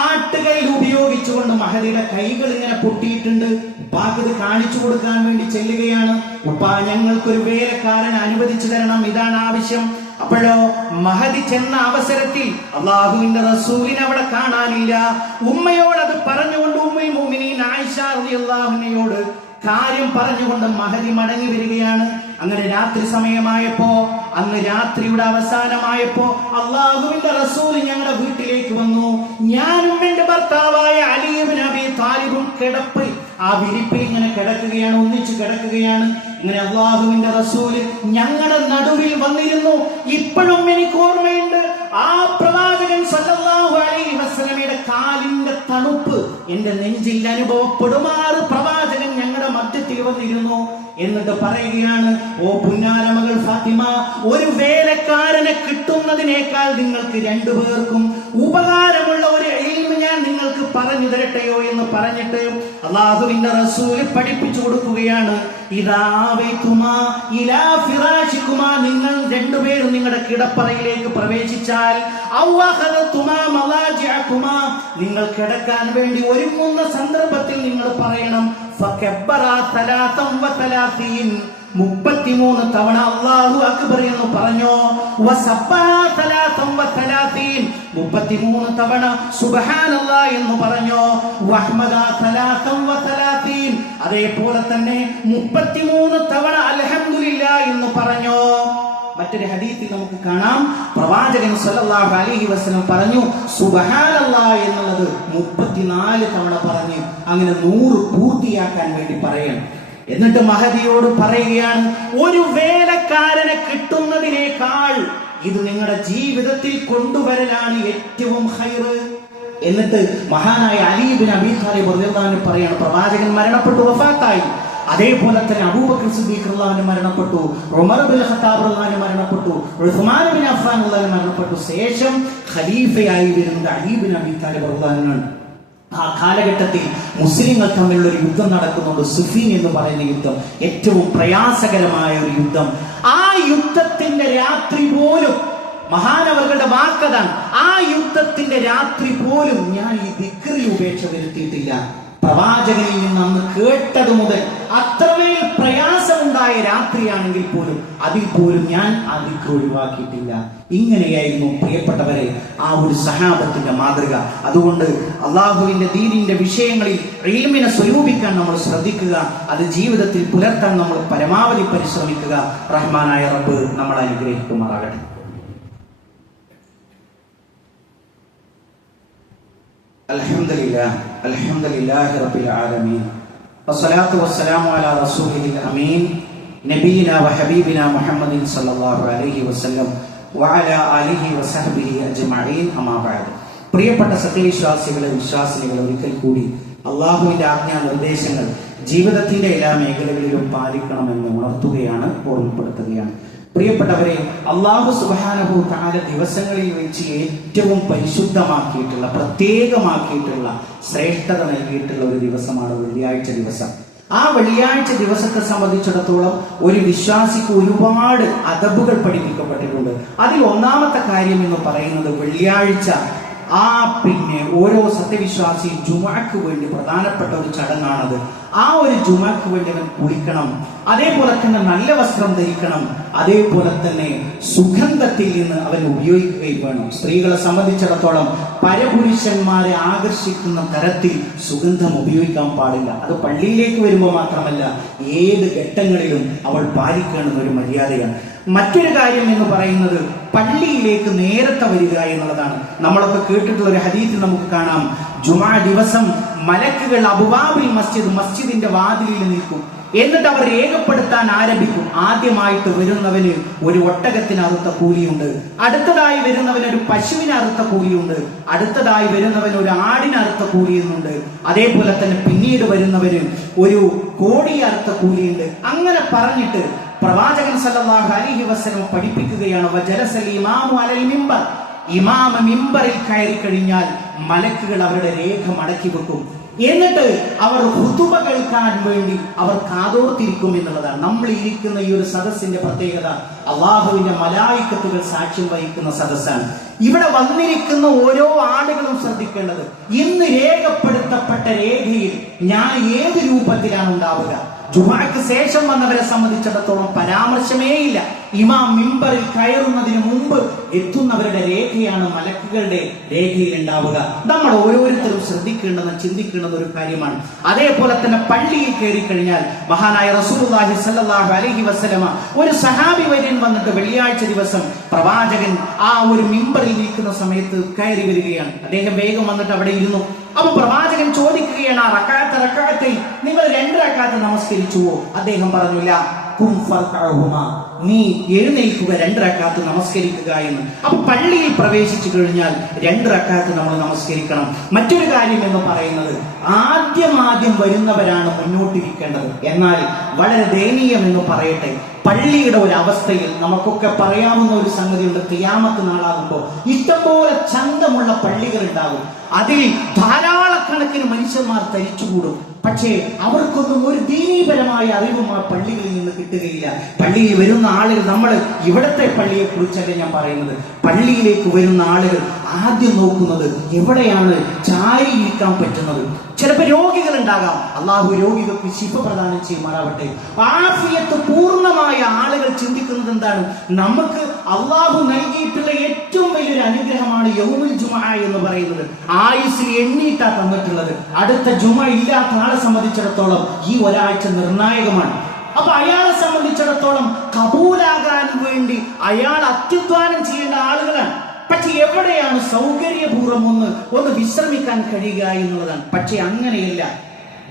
ആട്ടുകൈ ഉപയോഗിച്ചുകൊണ്ട് മഹദിയുടെ കൈകൾ ഇങ്ങനെ പൊട്ടിയിട്ടുണ്ട്. ഉപ്പാക്ക് ഇത് കാണിച്ചു കൊടുക്കാൻ വേണ്ടി ചെല്ലുകയാണ്. ഉപ്പ, ഞങ്ങൾക്കൊരു വേലക്കാരൻ അനുവദിച്ചു തരണം, ഇതാണ് ആവശ്യം. അപ്പോഴോ മഹദി ചെന്ന അവസരത്തിൽ അല്ലാഹുവിന്റെ റസൂലിനെ അവിടെ കാണാനില്ല. ഉമ്മയോട് അത് പറഞ്ഞുകൊണ്ട് ഉമ്മുൽ മുഅ്മിനീൻ ആയിഷ റളിയല്ലാഹു അൻഹയോട് കാര്യം പറഞ്ഞുകൊണ്ട് മഹദി മടങ്ങി വരികയാണ്. അങ്ങനെ രാത്രി സമയമായപ്പോ, അന്ന് രാത്രിയുടെ അവസാനമായപ്പോ അല്ലാഹുവിന്റെ റസൂൽ ഞങ്ങളുടെ വീട്ടിലേക്ക് വന്നു. ഞാനും എന്റെ ഭർത്താവായ അലി ഇബ്നു അബീ താലിബും കിടപ്പിൽ, ആ വിരിപ്പിൽ ഇങ്ങനെ കിടക്കുകയാണ്, ഒന്നിച്ചു കിടക്കുകയാണ്. ഇങ്ങനെ അല്ലാഹുവിന്റെ റസൂൽ ഞങ്ങളുടെ നടുവിൽ വന്നിരുന്നു. ഇപ്പോഴും എനിക്ക് ഓർമ്മയുണ്ട്, ആ പ്രവാചകൻ സല്ലല്ലാഹു അലൈഹി വസല്ലമയുടെ കാലിന്റെ തണുപ്പ് എന്റെ നെഞ്ചിൽ അനുഭവപ്പെടുമാറ് പ്രവാചകൻ ഞങ്ങളുടെ മധ്യത്തിൽ വന്നിരുന്നു. എന്നിട്ട് പറയുകയാണ്, ഓ പുന്നാരമകൾ ഫാത്തിമ, ഒരു വേലക്കാരനെ കിട്ടുന്നതിനേക്കാൾ നിങ്ങൾക്ക് 2 പേർക്കും ഉപകാരമുള്ള ഒരു ഇൽമ് ഞാൻ നിങ്ങൾക്ക് പറഞ്ഞു തരട്ടെയോ എന്ന് പറഞ്ഞിട്ട് അല്ലാഹുവിന്റെ റസൂൽ പഠിപ്പിച്ചു കൊടുക്കുകയാണ്. നിങ്ങൾ 2 പേരും നിങ്ങളുടെ കിടപ്പറയിലേക്ക് പ്രവേശിച്ചാൽ, നിങ്ങൾ കിടക്കാൻ വേണ്ടി ഒരുങ്ങുന്ന സന്ദർഭത്തിൽ നിങ്ങൾ പറയണം 33 തവണ അല്ലാഹു അക്ബർ എന്ന് പറഞ്ഞോ. 33 തവണ സുബ്ഹാനല്ലാഹ് എന്ന് പറഞ്ഞോ. അതേപോലെ തന്നെ 33 തവണ അൽഹംദുലില്ലാഹ് എന്ന് പറഞ്ഞോ. മറ്റൊരു ഹദീസിൽ നമുക്ക് കാണാം, പ്രവാചകൻ സല്ലല്ലാഹു അലൈഹി വസല്ലം പറഞ്ഞു സുബ്ഹാനല്ലാഹ് എന്നുള്ളത് 34 തവണ പറഞ്ഞു. അങ്ങനെ 100 പൂർത്തിയാക്കാൻ വേണ്ടി പറയണം. എന്നിട്ട് മഹദിയോട് പറയുകയാണ്, ഒരു വേലക്കാരനെ കിട്ടുന്നതിനേക്കാൾ ഇത് നിങ്ങളുടെ ജീവിതത്തിൽ കൊണ്ടുവരലാണ് ഏറ്റവും ഖൈറ്. എന്നിട്ട് മഹാനായ അലി ഇബ്നു അബീ ത്വാലിബ് റളിയല്ലാഹു അൻഹു പറയാണ്, പ്രവാചകൻ മരണപ്പെട്ടു, വഫാത്തായി. അതേപോലെ തന്നെ അബൂബക്കർ സിദ്ദീഖ് റളിയല്ലാഹു അൻഹു മരണപ്പെട്ടു, ഉമർ ഇബ്നുൽ ഖത്താബ് റളിയല്ലാഹു അൻഹു മരണപ്പെട്ടു, ഉസ്മാൻ ഇബ്നു അഫ്ഫാൻ റളിയല്ലാഹു അൻഹു മരണപ്പെട്ടു. ശേഷം ഖലീഫയായി വരുന്നത് അലി ഇബ്നു അബീ ത്വാലിബ് റളിയല്ലാഹു അൻഹു ആണ്. ആ കാലഘട്ടത്തിൽ മുസ്ലിങ്ങൾ തമ്മിലുള്ള ഒരു യുദ്ധം നടക്കുന്നുണ്ട്, സുഫീൻ എന്ന് പറയുന്ന യുദ്ധം, ഏറ്റവും പ്രയാസകരമായ ഒരു യുദ്ധം. ആ യുദ്ധത്തിന്റെ രാത്രി പോലും, മഹാനവറുകളുടെ വാക്കതാണ്, ആ യുദ്ധത്തിന്റെ രാത്രി പോലും ഞാൻ ഈ ദിക്റിൽ ഉപേക്ഷ വരുത്തിയിട്ടില്ല. പ്രവാചകനിൽ നിന്ന് അന്ന് കേട്ടത് മുതൽ അത്രമേൽ പ്രയാസമുണ്ടായ രാത്രിയാണെങ്കിൽ പോലും അതിൽ പോലും ഞാൻ അതിക്ക് ഒഴിവാക്കിയിട്ടില്ല. ഇങ്ങനെയായിരുന്നു പ്രിയപ്പെട്ടവരെ ആ ഒരു സഹാബത്തിന്റെ മാതൃക. അതുകൊണ്ട് അള്ളാഹുവിന്റെ ദീനിന്റെ വിഷയങ്ങളിൽ ഇൽമിനെ സ്വരൂപിക്കാൻ നമ്മൾ ശ്രദ്ധിക്കുക, അത് ജീവിതത്തിൽ പുലർത്താൻ നമ്മൾ പരമാവധി പരിശ്രമിക്കുക. റഹ്മാനായ റബ്ബ് നമ്മളെ അനുഗ്രഹിക്കുമാറാകട്ടെ. അൽഹംദുലില്ലാഹി റബ്ബിൽ ആലമീൻ വസ്സലാത്തു വസ്സലാമു അലാ റസൂലിൽ അമീൻ നബിയിനാ വഹബീബിനാ മുഹമ്മദിൻ സല്ലല്ലാഹു അലൈഹി വസല്ലം വഅലാ ആലിഹി വസഹ്ബിഹി അജ്മഈൻ അമ്മാ ബഅദ്. പ്രിയപ്പെട്ട സത്യവിശ്വാസികളെ, വിശ്വാസിനികളെ, ഒരിക്കൽ കൂടി അള്ളാഹുവിന്റെ ആജ്ഞാ നിർദ്ദേശങ്ങൾ ജീവിതത്തിന്റെ എല്ലാ മേഖലകളിലും പാലിക്കണമെന്ന് ഉണർത്തുകയാണ്, ഓർമ്മപ്പെടുത്തുകയാണ്. പ്രിയപ്പെട്ടവരെ, അല്ലാഹു സുബ്ഹാനഹു തആല ദിവസങ്ങളിൽ വെച്ച് ഏറ്റവും പരിശുദ്ധമാക്കിയിട്ടുള്ള, പ്രത്യേകമാക്കിയിട്ടുള്ള, ശ്രേഷ്ഠത നൽകിയിട്ടുള്ള ഒരു ദിവസമാണ് വെള്ളിയാഴ്ച ദിവസം. ആ വെള്ളിയാഴ്ച ദിവസത്തെ സംബന്ധിച്ചിടത്തോളം ഒരു വിശ്വാസിക്ക് ഒരുപാട് അദബുകൾ പഠിപ്പിക്കപ്പെട്ടിട്ടുണ്ട്. അതിൽ ഒന്നാമത്തെ കാര്യം എന്ന് പറയുന്നത് വെള്ളിയാഴ്ച ഓരോ സത്യവിശ്വാസിയും ജുമുഅക്ക് വേണ്ടി പ്രധാനപ്പെട്ട ഒരു ചടങ്ങാണത്. ആ ഒരു ജുമുഅക്ക് വേണ്ടി അവൻ കുളിക്കണം, അതേപോലെ തന്നെ നല്ല വസ്ത്രം ധരിക്കണം, അതേപോലെ തന്നെ സുഗന്ധത്തിൽ നിന്ന് അവൻ ഉപയോഗിക്കുകയും വേണം. സ്ത്രീകളെ സംബന്ധിച്ചിടത്തോളം പരപുരുഷന്മാരെ ആകർഷിക്കുന്ന തരത്തിൽ സുഗന്ധം ഉപയോഗിക്കാൻ പാടില്ല. അത് പള്ളിയിലേക്ക് വരുമ്പോൾ മാത്രമല്ല, ഏത് ഘട്ടങ്ങളിലും അവൾ പാലിക്കേണ്ടുന്ന ഒരു മര്യാദയാണ്. മറ്റൊരു കാര്യം എന്ന് പറയുന്നത് പള്ളിയിലേക്ക് നേരത്തെ വരിക എന്നുള്ളതാണ്. നമ്മളൊക്കെ കേട്ടിട്ടുള്ള ഒരു ഹദീസിൽ നമുക്ക് കാണാം, ജുമാ ദിവസം മലക്കുകൾ അബ്വാബിൽ മസ്ജിദിന്റെ വാതിലിൽ നിൽക്കും. എന്നിട്ട് അവർ രേഖപ്പെടുത്താൻ ആരംഭിക്കും. ആദ്യമായിട്ട് വരുന്നവന് ഒരു ഒട്ടകത്തിന് അറുത്ത കൂലിയുണ്ട്, അടുത്തതായി വരുന്നവന് ഒരു പശുവിന് അറുത്ത കൂലിയുണ്ട്, അടുത്തതായി വരുന്നവന് ഒരു ആടിന് അറുത്ത കൂലിയുന്നുണ്ട്, അതേപോലെ തന്നെ പിന്നീട് വരുന്നവന് ഒരു കോഴി അറുത്ത കൂലിയുണ്ട്. അങ്ങനെ പറഞ്ഞിട്ട് പ്രവാചകൻ സല്ലല്ലാഹു അലൈഹി വസല്ലം പഠിപ്പിക്കുകയാണ്, വജലസൽ ഇമാമു അലൽ മിമ്പർ, ഇമാമ മിമ്പറിൽ കയറി കഴിഞ്ഞാൽ മലക്കുകൾ അവരുടെ രേഖ മടക്കി വെക്കും. എന്നിട്ട് അവർ ഖുതുബ കേൾക്കാൻ വേണ്ടി അവർ കാതോർത്തിരിക്കും എന്നുള്ളതാണ്. നമ്മൾ ഇരിക്കുന്ന ഈ ഒരു സദസ്സിന്റെ പ്രത്യേകത, അള്ളാഹുവിന്റെ മലായിക്കത്തുകൾ സാക്ഷ്യം വഹിക്കുന്ന സദസ്സാണ്. ഇവിടെ വന്നിരിക്കുന്ന ഓരോ ആളുകളും ശ്രദ്ധിക്കേണ്ടത്, ഇന്ന് രേഖപ്പെടുത്തപ്പെട്ട രേഖയിൽ ഞാൻ ഏത് രൂപത്തിലാണ് ഉണ്ടാവുക. ജുമുഅക്ക് ശേഷം വന്നവരെ സംബന്ധിച്ചിടത്തോളം പരാമർശമേ ഇല്ല. ഇമാം മിമ്പറിൽ കയറുന്നതിന് മുമ്പ് എത്തുന്നവരുടെ രേഖയാണ് മലക്കുകളുടെ രേഖയിൽ ഉണ്ടാവുക. നമ്മൾ ഓരോരുത്തരും ശ്രദ്ധിക്കേണ്ടെന്ന് ചിന്തിക്കേണ്ടുന്ന ഒരു കാര്യമാണ്. അതേപോലെ തന്നെ പള്ളിയിൽ കയറി കഴിഞ്ഞാൽ മഹാനായ റസൂലുള്ളാഹി സ്വല്ലല്ലാഹു അലൈഹി വസല്ലമ ഒരു സഹാബി വര്യൻ വന്നിട്ട് വെള്ളിയാഴ്ച ദിവസം പ്രവാചകൻ ആ ഒരു മിമ്പറിൽ നിൽക്കുന്ന സമയത്ത് കയറി വരികയാണ്. അദ്ദേഹം വേഗം വന്നിട്ട് അവിടെ ഇരുന്നു. അപ്പൊ പ്രവാചകൻ ചോദിക്കുകയാണ്, ആ റക്അത്തിൽ നിങ്ങൾ 2 റക്അത്ത് നമസ്കരിച്ചുവോ? അദ്ദേഹം പറഞ്ഞില്ല. നീ എഴുന്നേൽക്കുക, 2 റക്അത്ത് നമസ്കരിക്കുക എന്ന്. അപ്പൊ പള്ളിയിൽ പ്രവേശിച്ചു കഴിഞ്ഞാൽ 2 റക്അത്ത് നമ്മൾ നമസ്കരിക്കണം. മറ്റൊരു കാര്യം എന്ന് പറയുന്നത്, ആദ്യം വരുന്നവരാണ് മുന്നോട്ടിരിക്കേണ്ടത്. എന്നാൽ വളരെ ദയനീയം എന്ന് പറയട്ടെ, പള്ളിയുടെ ഒരു അവസ്ഥയിൽ നമുക്കൊക്കെ പറയാവുന്ന ഒരു സംഗതിയുണ്ട്. ഖിയാമത്ത് നാളാകുമ്പോൾ ഇഷ്ടംപോലെ ചന്തമുള്ള പള്ളികൾ ഉണ്ടാകും. അതിൽ ധാരാളക്കണക്കിന് മനുഷ്യന്മാർ തരിച്ചുകൂടും. പക്ഷേ അവർക്കൊന്നും ഒരു ദീനീപരമായ അറിവും ആ പള്ളികളിൽ നിന്ന് കിട്ടുകയില്ല. പള്ളിയിൽ വരുന്ന ആളുകൾ, നമ്മൾ ഇവിടത്തെ പള്ളിയെ കുറിച്ചല്ല ഞാൻ പറയുന്നത്, പള്ളിയിലേക്ക് വരുന്ന ആളുകൾ ആദ്യം നോക്കുന്നത് എവിടെയാണ് ചാരി ഇരിക്കാൻ പറ്റുന്നത്. ചിലപ്പോൾ രോഗികൾ ഉണ്ടാകാം, അള്ളാഹു രോഗികൾക്ക് ശിഫ പ്രദാനം ചെയ്യുമാറാവട്ടെ. ആഫിയത്ത് പൂർണ്ണമായ ആളുകൾ ചിന്തിക്കുന്നത് എന്താണ്? നമുക്ക് അള്ളാഹു നൽകിയിട്ടുള്ള ഏറ്റവും വലിയൊരു അനുഗ്രഹമാണ് യൗമുൽ ജുമുഅ എന്ന് പറയുന്നത്. ആയുസ്സിൽ എണ്ണീട്ടാ തന്നിട്ടുള്ളത്. അടുത്ത ജുമുഅ ഇല്ലാത്ത ആളെ സംബന്ധിച്ചിടത്തോളം ഈ ഒരാഴ്ച നിർണായകമാണ്. അപ്പൊ അയാളെ സംബന്ധിച്ചിടത്തോളം കബൂലാകാൻ വേണ്ടി അയാൾ അത്യുദ്ധാനം ചെയ്യേണ്ട ആളുകളാണ്. പക്ഷെ എവിടെയാണ് സൗകര്യപൂർവ്വം ഒന്ന് വിശ്രമിക്കാൻ കഴിയുക എന്നുള്ളതാണ്. പക്ഷെ അങ്ങനെയല്ല.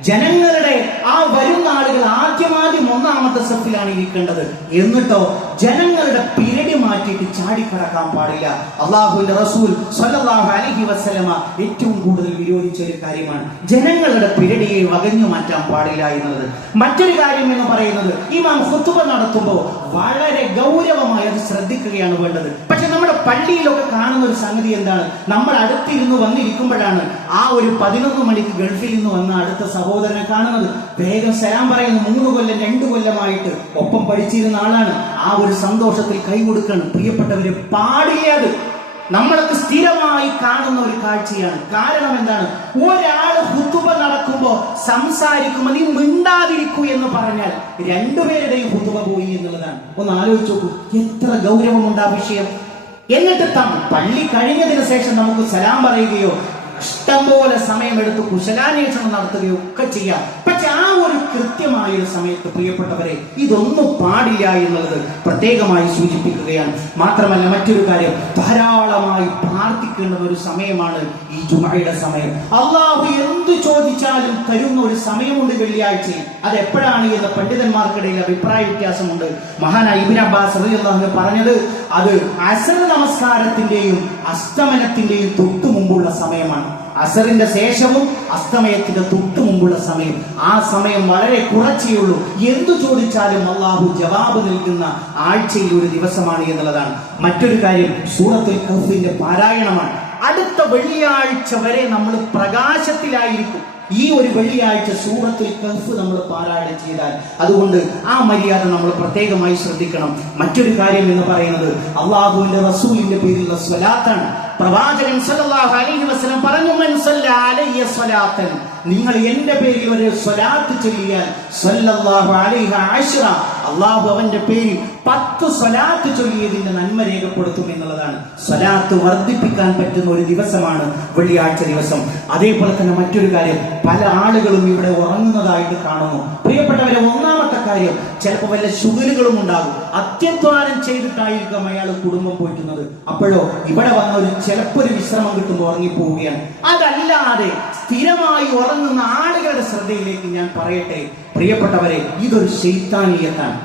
ജനങ്ങളുടെ ആ വരുന്ന ആളുകൾ ആദ്യം ഒന്നാമത്തെ സഫിലാണ് ഇരിക്കേണ്ടത്. എന്നിട്ടോ ജനങ്ങളുടെ പിരടി മാറ്റിയിട്ട് ചാടിക്കടക്കാൻ പാടില്ല. അള്ളാഹുവിന്റെ റസൂൽ സ്വല്ലല്ലാഹു അലൈഹി വസല്ലമ ഏറ്റവും കൂടുതൽ വിരോധിച്ച ഒരു കാര്യമാണ് ജനങ്ങളുടെ പിരടിയെ വകഞ്ഞു മാറ്റാൻ പാടില്ല എന്നുള്ളത്. മറ്റൊരു കാര്യം എന്ന് പറയുന്നത്, ഇമാം ഖുതുബ നടത്തുമ്പോൾ വളരെ ഗൗരവമായി അത് ശ്രദ്ധിക്കുകയാണ് വേണ്ടത്. പക്ഷെ നമ്മുടെ പള്ളിയിലൊക്കെ കാണുന്ന ഒരു സംഗതി എന്താണ്? നമ്മൾ അടുത്തിരുന്ന് വന്നിരിക്കുമ്പോഴാണ് ആ ഒരു 11 മണിക്ക് ഗൾഫിൽ നിന്ന് വന്ന അടുത്ത സഹോദരനെ കാണുന്നത്. വേഗം സലാം പറയുന്നു. 3 കൊല്ലം 2 കൊല്ലമായിട്ട് ഒപ്പം പഠിച്ചിരുന്ന ആളാണ്. ആ ഒരു സന്തോഷത്തിൽ കൈ കൊടുക്കണം. പ്രിയപ്പെട്ടവരെ, പാടില്ല. നമ്മളൊക്കെ സ്ഥിരമായി കാണുന്ന ഒരു കാഴ്ചയാണ്. കാരണം എന്താണ്? ഒരാള് ഖുതുബ നടക്കുമ്പോ സംസാരിക്കുമ്പോൾ നീ മിണ്ടാതിരിക്കൂ എന്ന് പറഞ്ഞാൽ രണ്ടുപേരുടെയും ഖുതുബ പോയി എന്നുള്ളതാണ്. ഒന്ന് ആലോചിച്ച് നോക്കൂ, എത്ര ഗൗരവമുണ്ട് ആ വിഷയം. എന്നിട്ട് പള്ളി കഴിഞ്ഞതിന് ശേഷം നമുക്ക് സലാം പറയുകയോ ഇഷ്ടംപോലെ സമയമെടുത്ത് കുശലാന്വേഷണം നടത്തുകയോ ഒക്കെ ചെയ്യാം. പക്ഷെ ആ ഒരു കൃത്യമായ ഒരു സമയത്ത് പ്രിയപ്പെട്ടവരെ ഇതൊന്നും പാടില്ല എന്നുള്ളത് പ്രത്യേകമായി സൂചിപ്പിക്കുകയാണ്. മാത്രമല്ല മറ്റൊരു കാര്യം, ധാരാളമായി പ്രാർത്ഥിക്കേണ്ട ഒരു സമയമാണ് ഈ ജുമഅയുടെ സമയം. അള്ളാഹു എന്ത് ചോദിച്ചാലും തരുന്ന ഒരു സമയമുണ്ട് വെള്ളിയാഴ്ചയിൽ. അത് എപ്പോഴാണ് എന്ന് പണ്ഡിതന്മാർക്കിടയിൽ അഭിപ്രായ വ്യത്യാസമുണ്ട്. മഹാനായ ഇബ്നു അബ്ബാസ് റളിയല്ലാഹു അൻഹു പറഞ്ഞത് അത് അസ്ർ നമസ്കാരത്തിന്റെയും അസ്തമനത്തിന്റെയും തൊട്ടു മുമ്പുള്ള സമയമാണ്. അസറിന്റെ ശേഷവും അസ്തമയത്തിന്റെ തൊട്ടു മുമ്പുള്ള സമയം. ആ സമയം വളരെ കുറച്ചേ ഉള്ളൂ. എന്തു ചോദിച്ചാലും അള്ളാഹു ജവാബ് നൽകുന്ന ആഴ്ചയിൽ ഒരു ദിവസമാണ് എന്നുള്ളതാണ്. മറ്റൊരു കാര്യം, സൂറത്തുൽ കഹ്ഫിന്റെ പാരായണമാണ്. അടുത്ത വെള്ളിയാഴ്ച വരെ നമ്മൾ പ്രകാശത്തിലായിരിക്കും. ഈ ഒരു വെള്ളിയാഴ്ച സൂറത്തുൽ കഹ്ഫ് നമ്മൾ പാരായണം ചെയ്താൽ അതുകൊണ്ട് ആ മര്യാദ നമ്മൾ പ്രത്യേകമായി ശ്രദ്ധിക്കണം. മറ്റൊരു കാര്യം എന്ന് പറയുന്നത് അള്ളാഹുവിന്റെ റസൂലിന്റെ പേരിലുള്ള സ്വലാത്താണ്. പ്രവാചകൻ സല്ലല്ലാഹു അലൈഹി വസല്ലം പറഞ്ഞു, മൻ സല്ല അലയ്യ സ്വലാത്തൻ, നിങ്ങൾ എന്റെ പേരിൽ ഒരു സ്വലാത്ത് ചൊല്ലിയാൽ സല്ലല്ലാഹു അലൈഹി അശ്റ, അള്ളാഹു അവന്റെ പേരിൽ 10 സ്വലാത്ത് ചൊല്ലിയതിന്റെ നന്മ രേഖപ്പെടുത്തും എന്നുള്ളതാണ്. സ്വലാത്ത് വർദ്ധിപ്പിക്കാൻ പറ്റുന്ന ഒരു ദിവസമാണ് വെള്ളിയാഴ്ച ദിവസം. അതേപോലെ തന്നെ മറ്റൊരു കാര്യം, പല ആളുകളും ഇവിടെ ഉറങ്ങുന്നതായിട്ട് കാണുന്നു. പ്രിയപ്പെട്ടവരെ, ഒന്നാമത്തെ കാര്യം, ചിലപ്പോൾ വല്ല ശുഗലുകളും ഉണ്ടാകും. അത്യധ്വാനം ചെയ്തിട്ടായിരിക്കും അയാൾ കുടുംബം പോറ്റുന്നത്. അപ്പോഴോ ഇവിടെ വന്ന ചിലപ്പോൾ ഒരു വിശ്രമം കിട്ടുമ്പോൾ ഉറങ്ങിപ്പോവുകയാണ്. അതല്ലാതെ സ്ഥിരമായി ഉറങ്ങുന്ന ആളുകളുടെ ശ്രദ്ധയിലേക്ക് ഞാൻ പറയട്ടെ പ്രിയപ്പെട്ടവരെ, ഇതൊരു ശൈത്താനിയത്താണ്.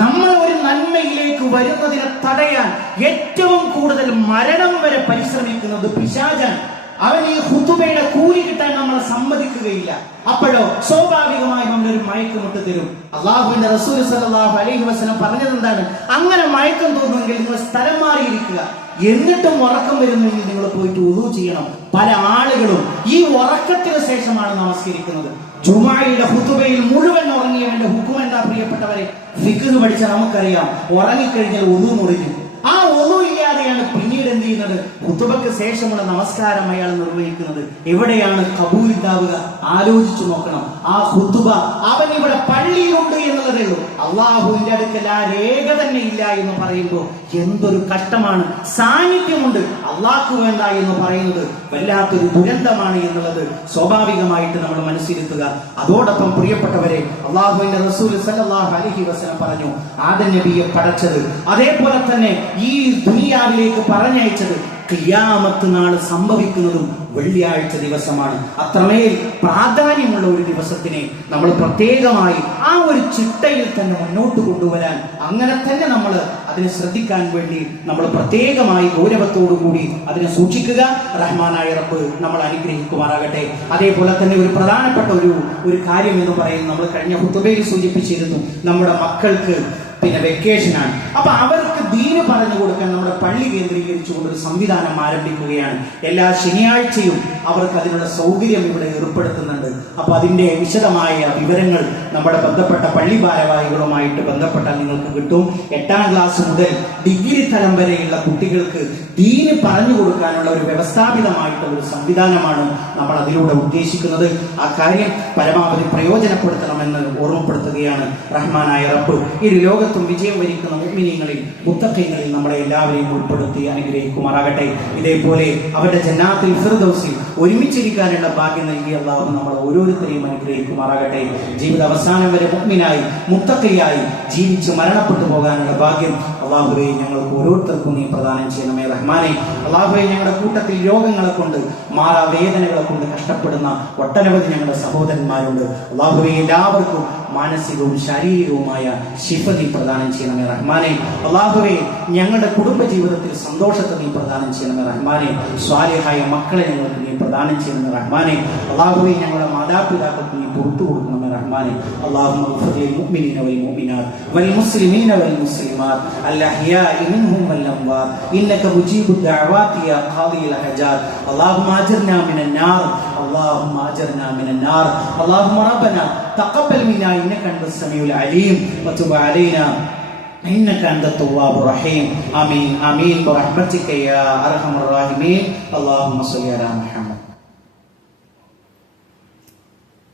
നമ്മൾ ഒരു നന്മയിലേക്ക് വരുന്നതിനെ തടയാൻ ഏറ്റവും കൂടുതൽ മരണം വരെ പരിശ്രമിക്കുന്നത് പിശാചാണ്. അവൻ ഈ ഖുതുബയുടെ കൂലി കിട്ടാൻ നമ്മളെ സമ്മതിക്കുകയില്ല. അപ്പോഴോ സ്വാഭാവികമായി നമ്മളൊരു മയക്കമിട്ട് തരും. അള്ളാഹുവിന്റെ റസൂൽ സല്ലല്ലാഹു അലൈഹി വസല്ലം പറഞ്ഞത് എന്താണ്? അങ്ങനെ മയക്കം തോന്നുമെങ്കിൽ നിങ്ങൾ സ്ഥലം മാറിയിരിക്കുക. എന്നിട്ടും ഉറക്കം വരുന്നെങ്കിൽ നിങ്ങൾ പോയിട്ട് വുളൂ ചെയ്യണം. പല ആളുകളും ഈ ഉറക്കത്തിന് ശേഷമാണ് നമസ്കരിക്കുന്നത്. ജുമുഅയുടെ ഖുതുബയിൽ മുഴുവൻ ഉറങ്ങിയവന്റെ ഹുക്കം എന്താ പ്രിയപ്പെട്ടവരെ? ഫിഖ് പഠിച്ച നമുക്കറിയാം, ഉറങ്ങിക്കഴിഞ്ഞാൽ വുളൂ മുറിഞ്ഞു. ആ വുളൂ ഇല്ലാതെയാണ് പിന്നീട് എന്ത് ചെയ്യുന്നത്? ഖുതുബക്ക് ശേഷമുള്ള നമസ്കാരം അയാൾ നിർവഹിക്കുന്നത്. എവിടെയാണ് ഖബൂൽ ഉണ്ടാവുക? ആലോചിച്ചു നോക്കണം. ആ ഖുതുബ അവൻ ഇവിടെ പള്ളിയിലുണ്ട് എന്നുള്ളതേ ഉള്ളൂ. അള്ളാഹുവിന്റെ അടുക്കൽ ആ രേഖ തന്നെ ഇല്ല എന്ന് പറയുമ്പോൾ എന്തൊരു കഷ്ടമാണ്. സാന്നിധ്യമുണ്ട്, അള്ളാഹ്ക്ക് വേണ്ട എന്ന് പറയുന്നത് വല്ലാത്തൊരു ദുരന്തമാണ് എന്നുള്ളത് സ്വാഭാവികമായിട്ട് നമ്മൾ മനസ്സിലെത്തുക. അതോടൊപ്പം പ്രിയപ്പെട്ടവരെ, അള്ളാഹുവിന്റെ റസൂൽ സല്ലല്ലാഹു അലൈഹി വസല്ലം പറഞ്ഞു, ആദം നബിയെ പടച്ചത്, അതേപോലെ തന്നെ ഈ ദുനിയാവിലേക്ക് പറഞ്ഞയച്ചത് ഖിയാമത്ത് നാൾ സംഭവിക്കുന്നതും വെള്ളിയാഴ്ച ദിവസമാണ്. അത്രമേൽ പ്രാധാന്യമുള്ള ഒരു ദിവസത്തിനെ നമ്മൾ പ്രത്യേകമായി ആ ഒരു ചിട്ടയിൽ തന്നെ മുന്നോട്ട് കൊണ്ടുവരാൻ, അങ്ങനെ തന്നെ നമ്മൾ അതിനെ ശ്രദ്ധിക്കാൻ വേണ്ടി നമ്മൾ പ്രത്യേകമായി ഗൗരവത്തോടു കൂടി അതിനെ സൂക്ഷിക്കുക. റഹ്മാനായ റബ്ബ് നമ്മൾ അനുഗ്രഹിക്കുമാറാകട്ടെ. അതേപോലെ തന്നെ ഒരു പ്രധാനപ്പെട്ട ഒരു കാര്യം എന്ന് പറയുന്നത്, നമ്മൾ കഴിഞ്ഞ ഖുതുബയിൽ സൂചിപ്പിച്ചിരുന്നു, നമ്മുടെ മക്കൾക്ക് വെക്കേഷനാണ്. അപ്പൊ അവർക്ക് ദീന് പറഞ്ഞു കൊടുക്കാൻ നമ്മുടെ പള്ളി കേന്ദ്രീകരിച്ചുകൊണ്ട് ഒരു സംവിധാനം ആരംഭിക്കുകയാണ്. എല്ലാ ശനിയാഴ്ചയും അവർക്ക് അതിനുള്ള സൗകര്യം ഇവിടെ ഏർപ്പെടുത്തുന്നുണ്ട്. അപ്പൊ അതിന്റെ വിശദമായ വിവരങ്ങൾ നമ്മുടെ ബന്ധപ്പെട്ട പള്ളി ഭാരവാഹികളുമായിട്ട് ബന്ധപ്പെട്ടാൽ നിങ്ങൾക്ക് കിട്ടും. 8ാം ക്ലാസ് മുതൽ ഡിഗ്രി തലം വരെയുള്ള കുട്ടികൾക്ക് ദീന് പറഞ്ഞു കൊടുക്കാനുള്ള ഒരു വ്യവസ്ഥാപിതമായിട്ടുള്ള ഒരു സംവിധാനമാണ് നമ്മൾ അതിലൂടെ ഉദ്ദേശിക്കുന്നത്. ആ കാര്യം പരമാവധി പ്രയോജനപ്പെടുത്തണമെന്ന് ഓർമ്മപ്പെടുത്തുകയാണ് റഹ്മാനായ റബ്ബ്. ഈ ലോകത്തും വിജയം വരിക്കുന്ന മുഅ്മിനീങ്ങളിൽ മുത്തഖീങ്ങളിൽ നമ്മളെ എല്ലാവരെയും ഉൾപ്പെടുത്തി അനുഗ്രഹിക്കുമാറാകട്ടെ. ഇതേപോലെ അവരുടെ ജന്നാത്തുൽ ഫിർദൗസിൽ ഒരുമിച്ചിരിക്കാനുള്ള ഭാഗ്യം നൽകിയ അല്ലാഹു നമ്മൾ ഓരോരുത്തരെയും അനുഗ്രഹിക്കുമാറാകട്ടെ. ജീവിത അവസാനം വരെ മുഅ്മിനായി മുത്തഖിയായി ജീവിച്ച് മരണപ്പെട്ടു പോകാനുള്ള ഭാഗ്യം അല്ലാഹുവേ ഞങ്ങൾക്ക് ഓരോരുത്തർക്കും നീ പ്രദാനം ചെയ്യണമേ റഹ്മാനെ. അല്ലാഹുവേ, ഞങ്ങളുടെ കൂട്ടത്തിൽ രോഗങ്ങളെ കൊണ്ട്, മാറാവേദനകളെ കൊണ്ട് കഷ്ടപ്പെടുന്ന ഒട്ടനവധി ഞങ്ങളുടെ സഹോദരന്മാരുണ്ട്. അല്ലാഹുവേ, എല്ലാവർക്കും മാനസികവും ശാരീരികവുമായ ശിഫ നീ പ്രദാനം ചെയ്യണമേ റഹ്മാനെ. അല്ലാഹുവേ, ഞങ്ങളുടെ കുടുംബ ജീവിതത്തിൽ സന്തോഷത്തെ നീ പ്രദാനം ചെയ്യണമേ റഹ്മാനെ. സ്വാലിഹായ മക്കളെ ഞങ്ങൾക്ക് നീ പ്രദാനം ചെയ്യണമേ റഹ്മാനെ. അല്ലാഹുവേ, ഞങ്ങളുടെ മാതാപിതാക്കൾക്ക് നീ പുറത്തു കൊടുക്കണമേ റഹ്മാനെ. അല്ലാഹുമ്മ ഗ്ഫിർ ലിൽ മുഅ്മിനീന വൽ മുഅ്മിനാത്ത് വൽ മുസ്ലിമീന വൽ മുസ്ലിമാത്ത് അൽ അഹ്യാഇ മിൻഹും വൽ അംവാത്ത് ഇന്നക മുജീബുദ് ദഅവാതി യാ ഖാദിയൽ ഹജാത്ത്. അല്ലാഹുമ്മ അജിർനാ മിനൻ നാർ, اللهم اجرنا من النار. اللهم ربنا تقبل منا انك انت السميع العليم وتب علينا إنك أنت التواب الرحيم. آمين آمين برحمتك يا أرحم الراحمين. اللهم صل على محمد.